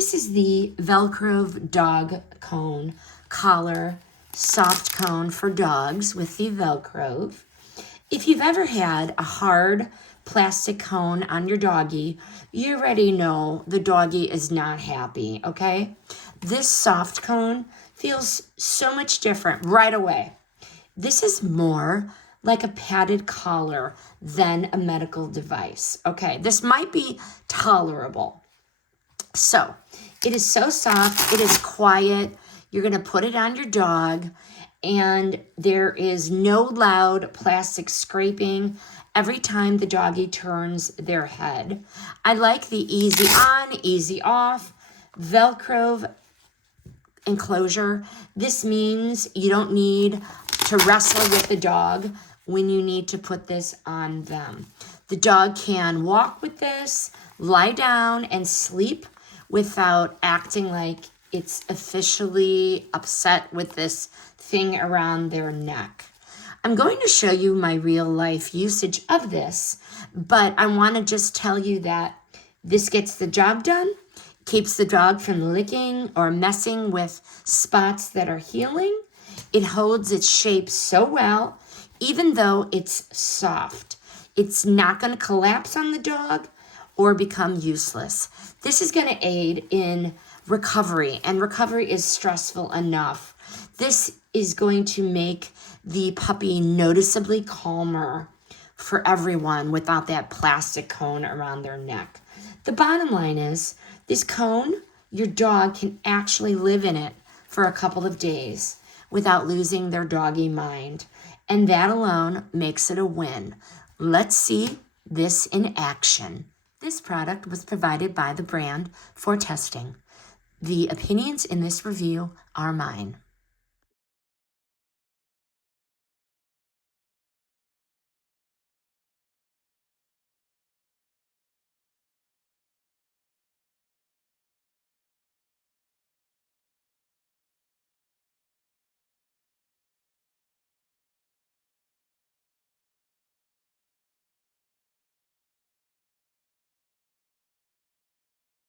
This is the Velcro dog cone collar, soft cone for dogs with the Velcro. If you've ever had a hard plastic cone on your doggy, you already know the doggy is not happy, okay? This soft cone feels so much different right away. This is more like a padded collar than a medical device, okay? This might be tolerable. So it is so soft, it is quiet. You're gonna put it on your dog and there is no loud plastic scraping every time the doggy turns their head. I like the easy on, easy off, Velcro enclosure. This means you don't need to wrestle with the dog when you need to put this on them. The dog can walk with this, lie down and sleep without acting like it's officially upset with this thing around their neck. I'm going to show you my real life usage of this, but I want to just tell you that this gets the job done, keeps the dog from licking or messing with spots that are healing. It holds its shape so well, even though it's soft. It's not going to collapse on the dog or become useless. This is going to aid in recovery, and recovery is stressful enough. This is going to make the puppy noticeably calmer for everyone without that plastic cone around their neck. The bottom line is, this cone, your dog can actually live in it for a couple of days without losing their doggy mind. And that alone makes it a win. Let's see this in action. This product was provided by the brand for testing. The opinions in this review are mine.